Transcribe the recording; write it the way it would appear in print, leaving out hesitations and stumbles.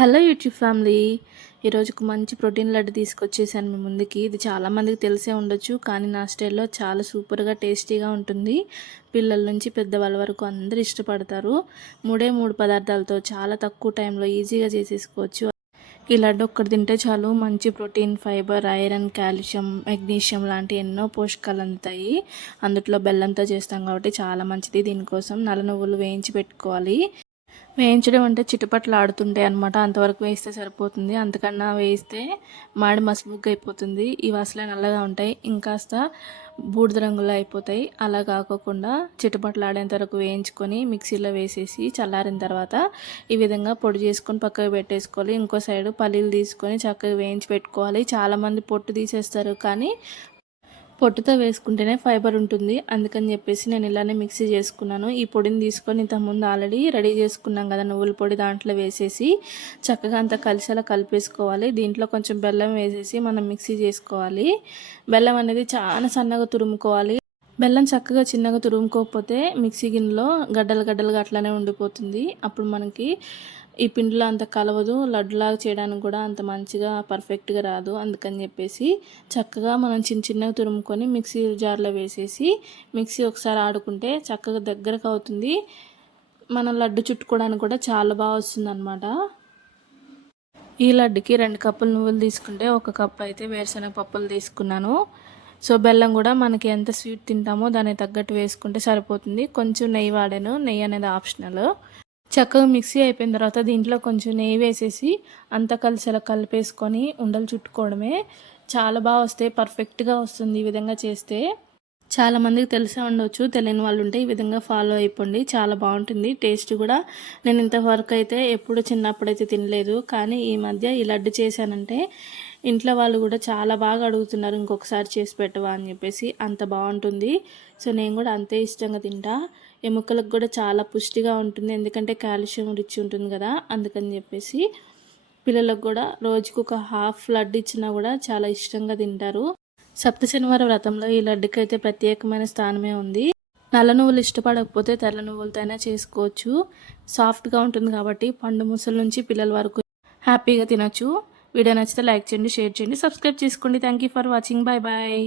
Hello YouTube family, ఈరోజు ఒక మంచి ప్రోటీన్ లడ్డు తీసుకొచ్చేసాను మీ ముందుకి. ఇది చాలామందికి తెలిసే ఉండొచ్చు, కానీ నా స్టైల్లో చాలా సూపర్గా టేస్టీగా ఉంటుంది. పిల్లల నుంచి పెద్దవాళ్ళ వరకు అందరూ ఇష్టపడతారు. మూడు పదార్థాలతో చాలా తక్కువ టైంలో ఈజీగా చేసేసుకోవచ్చు. ఈ లడ్డు ఒక్కటి తింటే చాలు, మంచి protein, fibre, iron, calcium, magnesium లాంటి ఎన్నో పోషకాలు అందుతాయి. అందుట్లో బెల్లంతో చేస్తాం కాబట్టి చాలా మంచిది. దీనికోసం నల్ల నువ్వులు వేయించి పెట్టుకోవాలి. వేయించడం అంటే చిటపట్లు ఆడుతుంటాయి అనమాట. అంతవరకు వేస్తే సరిపోతుంది. అంతకన్నా వేస్తే మాడి మసబుగ్గా అయిపోతుంది. ఇవి అసలే నల్లగా ఉంటాయి, ఇంకాస్త బూడిద రంగులో అయిపోతాయి. అలా కాకోకుండా చిటపట్లు ఆడేంత వరకు వేయించుకొని మిక్సీలో వేసేసి చల్లారిన తర్వాత ఈ విధంగా పొడి చేసుకొని పక్కకు పెట్టేసుకోవాలి. ఇంకో సైడు పల్లీలు తీసుకొని చక్కగా వేయించి పెట్టుకోవాలి. చాలామంది పొట్టు తీసేస్తారు, కానీ పొట్టుతో వేసుకుంటేనే ఫైబర్ ఉంటుంది. అందుకని చెప్పేసి నేను ఇలానే మిక్సీ చేసుకున్నాను. ఈ పొడిని తీసుకొని ఇంతకుముందు ఆల్రెడీ రెడీ చేసుకున్నాం కదా నువ్వుల పొడి, దాంట్లో వేసేసి చక్కగా అంతా కలిసేలా కలిపేసుకోవాలి. దీంట్లో కొంచెం బెల్లం వేసేసి మనం మిక్సీ చేసుకోవాలి. బెల్లం అనేది చాలా సన్నగా తురుముకోవాలి. బెల్లం చక్కగా చిన్నగా తురుముకోకపోతే మిక్సీ గిన్నెలో గడ్డలుగా అట్లానే ఉండిపోతుంది. అప్పుడు మనకి ఈ పిండిలో అంత కలవదు, లడ్డులాగా చేయడానికి కూడా అంత మంచిగా పర్ఫెక్ట్గా రాదు. అందుకని చెప్పేసి చక్కగా మనం చిన్నగా తురుముకొని మిక్సీ జార్లో వేసేసి మిక్సీ ఒకసారి ఆడుకుంటే చక్కగా దగ్గరకు అవుతుంది. మనం లడ్డు చుట్టుకోవడానికి కూడా చాలా బాగా వస్తుంది అన్నమాట. ఈ లడ్డుకి 2 కప్పులు నువ్వులు తీసుకుంటే 1 కప్పు అయితే వేరుశనగ పప్పులు తీసుకున్నాను. సో బెల్లం కూడా మనకి ఎంత స్వీట్ తింటామో దానికి తగ్గట్టు వేసుకుంటే సరిపోతుంది. కొంచెం నెయ్యి వాడాను, నెయ్యి అనేది ఆప్షనల్. చక్కగా మిక్సీ అయిపోయిన తర్వాత దీంట్లో కొంచెం నెయ్యి వేసేసి అంతా కలిసేలా కలిపేసుకొని ఉండలు చుట్టుకోవడమే. చాలా బాగా వస్తాయి, పర్ఫెక్ట్గా వస్తుంది ఈ విధంగా చేస్తే. చాలామందికి తెలిసే ఉండవచ్చు, తెలియని వాళ్ళు ఉంటే ఈ విధంగా ఫాలో అయిపోండి. చాలా బాగుంటుంది టేస్ట్ కూడా. నేను ఇంతవరకు అయితే ఎప్పుడు చిన్నప్పుడైతే తినలేదు, కానీ ఈ మధ్య ఈ లడ్డు చేశానంటే ఇంట్లో వాళ్ళు కూడా చాలా బాగా అడుగుతున్నారు, ఇంకొకసారి చేసి పెట్టవా అని చెప్పేసి. అంత బాగుంటుంది. సో నేను కూడా అంతే ఇష్టంగా తింటా. ఎముకలకు కూడా చాలా పుష్టిగా ఉంటుంది, ఎందుకంటే కాల్షియం రిచ్ ఉంటుంది కదా, అందుకని చెప్పేసి. పిల్లలకు కూడా రోజుకు ఒక హాఫ్ లడ్డు ఇచ్చినా కూడా చాలా ఇష్టంగా తింటారు. సప్త శనివార వ్రతంలో ఈ లడ్డుకైతే ప్రత్యేకమైన స్థానమే ఉంది. నల్ల నువ్వులు ఇష్టపడకపోతే తెల్ల నువ్వులతో అయినా చేసుకోవచ్చు. సాఫ్ట్గా ఉంటుంది కాబట్టి పండు ముసలి నుంచి పిల్లల వరకు హ్యాపీగా తినొచ్చు. వీడియో నచ్చితే లైక్ చేయండి, షేర్ చేయండి, సబ్స్క్రైబ్ చేసుకోండి. Thank you for watching. Bye bye.